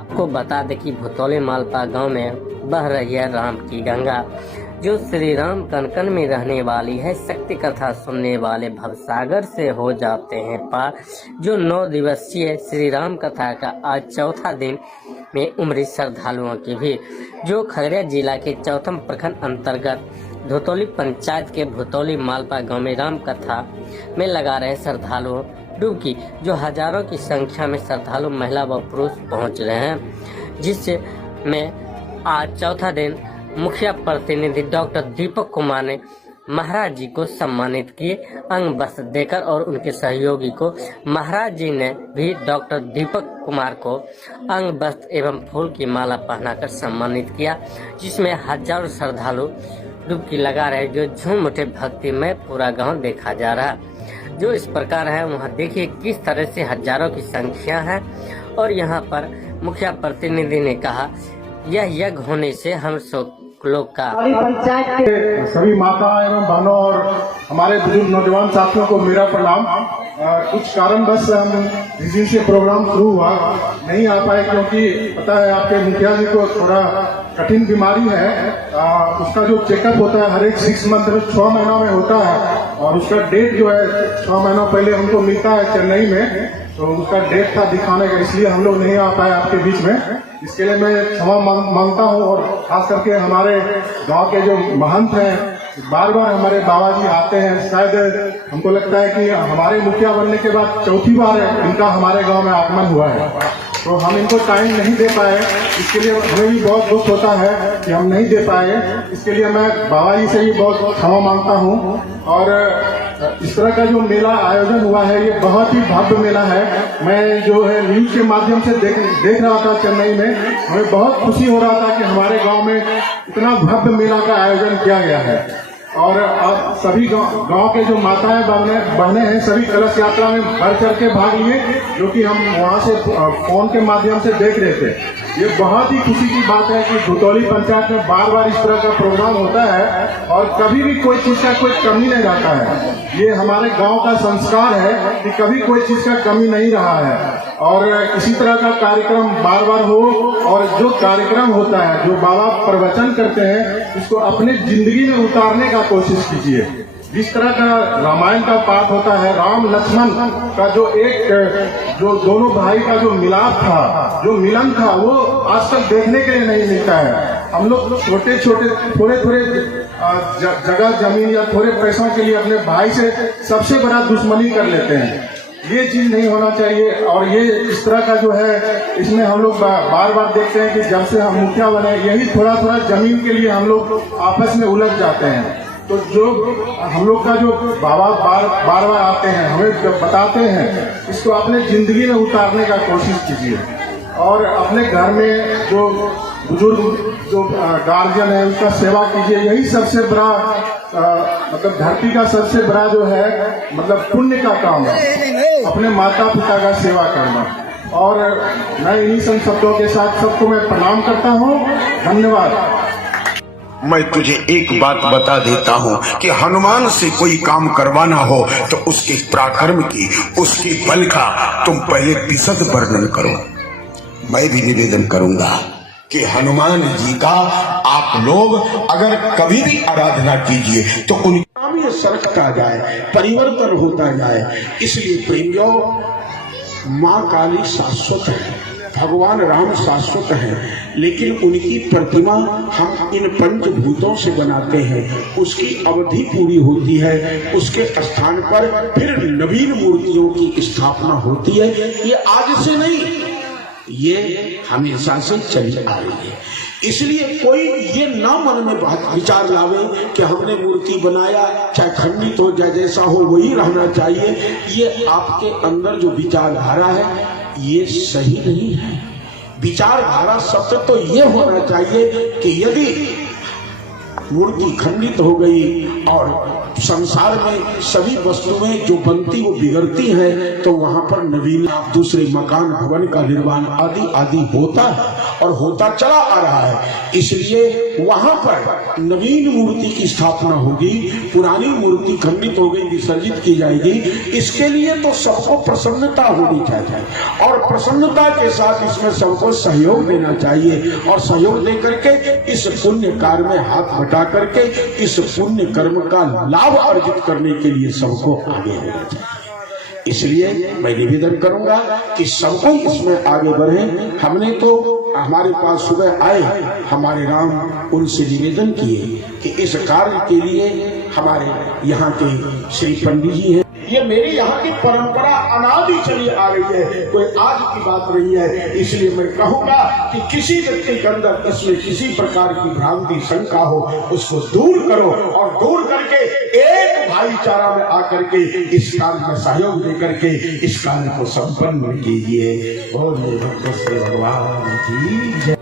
आपको बता दें कि भुतौली मालपा गांव में बह रही है राम की गंगा, जो श्री राम कनकन में रहने वाली है। शक्ति कथा सुनने वाले भवसागर से हो जाते हैं पार। जो 9 दिवसीय श्री राम कथा का आज चौथा दिन में उमड़ी श्रद्धालुओं की भीड़, जो खगड़िया जिला के चौथम प्रखंड अंतर्गत धुतौली पंचायत के भुतौली मालपा गांव में राम कथा में लगा रहे श्रद्धालुओं डुबकी, जो हजारों की संख्या में श्रद्धालु महिला व पुरुष पहुंच रहे हैं, जिसमें आज चौथा दिन मुखिया प्रतिनिधि डॉक्टर दीपक कुमार ने महाराज जी को सम्मानित किए अंग वस्त्र देकर, और उनके सहयोगी को महाराज जी ने भी डॉक्टर दीपक कुमार को अंग वस्त्र एवं फूल की माला पहनाकर सम्मानित किया, जिसमें हजारों श्रद्धालु डुबकी लगा रहे, जो झूम उठे भक्ति में पूरा गांव देखा जा रहा। जो इस प्रकार है, वहाँ देखिए किस तरह से हजारों की संख्या है। और यहाँ पर मुखिया प्रतिनिधि ने कहा, यह यज्ञ होने से हम सब लोग का पंचायत के सभी माता एवं बहनों और हमारे बुजुर्ग नौजवान साथियों को मेरा प्रणाम। कुछ कारणवश हम जिस दिन से प्रोग्राम शुरू हुआ नहीं आ पाए, क्योंकि पता है आपके मुखिया जी को थोड़ा कठिन बीमारी है। उसका जो चेकअप होता है हर एक 6 मंथ में 6 महीनों में होता है, और उसका डेट जो है 6 महीनों पहले हमको मिलता है चेन्नई में, तो उसका डेट था दिखाने का, इसलिए हम लोग नहीं आ पाए आपके बीच में। इसके लिए मैं क्षमा मांगता हूँ। और खास करके हमारे गांव के जो महंत हैं, बार बार हमारे बाबा जी आते हैं, शायद हमको लगता है कि हमारे मुखिया बनने के बाद चौथी बार है इनका हमारे गांव में आगमन हुआ है, तो हम इनको टाइम नहीं दे पाए। इसके लिए हमें भी बहुत दुख होता है कि हम नहीं दे पाए। इसके लिए मैं बाबा जी से ही बहुत क्षमा मांगता हूँ। और इस तरह का जो मेला आयोजन हुआ है, ये बहुत ही भव्य मेला है। मैं जो है न्यूज के माध्यम से देख रहा था चेन्नई में, हमें बहुत खुशी हो रहा था कि हमारे गांव में इतना भव्य मेला का आयोजन किया गया है। और अब सभी गांव के जो माताएं बहनें हैं, सभी कलश यात्रा में बढ़ चढ़ के भाग लिए, जो कि हम वहां से फोन के माध्यम से देख रहे थे। ये बहुत ही खुशी की बात है कि भुतौली पंचायत में बार बार इस तरह का प्रोग्राम होता है, और कभी भी कोई चीज का कोई कमी नहीं रहता है। ये हमारे गांव का संस्कार है कि कभी कोई चीज का कमी नहीं रहा है, और इसी तरह का कार्यक्रम बार बार हो। और जो कार्यक्रम होता है, जो बाबा प्रवचन करते हैं, इसको अपने जिंदगी में उतारने का कोशिश कीजिए। जिस तरह का रामायण का पाठ होता है, राम लक्ष्मण का जो दोनों भाई का जो मिलाप था, जो मिलन था, वो आज तक देखने के लिए नहीं मिलता है। हम लोग छोटे छोटे थोड़े जगह जमीन या थोड़े पैसों के लिए अपने भाई से सबसे बड़ा दुश्मनी कर लेते हैं। ये चीज नहीं होना चाहिए। और ये इस तरह का जो है, इसमें हम लोग बार बार देखते हैं कि जब से हम मुखिया बने, यही थोड़ा जमीन के लिए हम लोग आपस में उलझ जाते हैं। तो जो हम लोग का जो बाबा बार बार आते हैं, हमें बताते हैं, इसको अपने जिंदगी में उतारने का कोशिश कीजिए। और अपने घर में जो बुजुर्ग जो गार्जियन है, उसका सेवा कीजिए। यही सबसे बड़ा मतलब धरती का सबसे बड़ा जो है मतलब पुण्य का काम है, अपने माता पिता का सेवा करना। और मैं इन्हीं सब शब्दों के साथ सबको मैं प्रणाम करता हूँ। धन्यवाद। मैं तुझे एक बात बता देता हूँ कि हनुमान से कोई काम करवाना हो तो उसके पराक्रम की, उसके बल का तुम पहले विशद वर्णन करो। मैं भी निवेदन करूंगा कि हनुमान जी का आप लोग अगर कभी भी आराधना कीजिए तो उनका भी सरकता जाए, परिवर्तन होता जाए। इसलिए प्रेमियों, माँ काली शाश्वत है, भगवान राम शाश्वत है, लेकिन उनकी प्रतिमा हम इन पंचभूतों से बनाते हैं। उसकी अवधि पूरी होती है, उसके स्थान पर फिर नवीन मूर्तियों की स्थापना होती है। ये आज से नहीं, ये हमेशा से चली आ रही है। इसलिए कोई ये ना मन में विचार लावे कि हमने मूर्ति बनाया, चाहे खंडित हो जाए, जैसा हो वही रहना चाहिए। ये आपके अंदर जो विचारधारा है, ये सही नहीं है। विचारधारा सत्य तो ये होना चाहिए कि यदि मूर्ति खंडित हो गई और संसार में सभी वस्तुएं जो बनती वो बिगड़ती हैं, तो वहां पर नवीन दूसरे मकान भवन का निर्माण आदि आदि होता है और होता चला आ रहा है। इसलिए वहां पर नवीन मूर्ति की स्थापना होगी, पुरानी मूर्ति खंडित हो गई, विसर्जित की जाएगी। इसके लिए तो सबको प्रसन्नता होनी चाहिए और प्रसन्नता के साथ इसमें सबको सहयोग देना चाहिए और सहयोग दे करके इस पुण्य कार्य में हाथ बटा करके इस पुण्य कर्म का लाभ अर्जित करने के लिए सबको आगे होना चाहिए। इसलिए मैं निवेदन करूंगा कि सबको इसमें आगे बढ़े। हमने तो हमारे पास सुबह आए, हमारे राम उनसे निवेदन किए कि इस कार्य के लिए हमारे यहाँ के श्री पंडित जी हैं, ये मेरी यहाँ की परंपरा अनादि चली आ रही है, कोई आज की बात नहीं है। इसलिए मैं कहूँगा कि किसी व्यक्ति के अंदर इसमें किसी प्रकार की भ्रांति शंका हो उसको दूर करो और दूर करके एक भाईचारा में आकर के इस कार्य में सहयोग दे करके इस कार्य को संपन्न कीजिए। बोलिए भगवान की जय।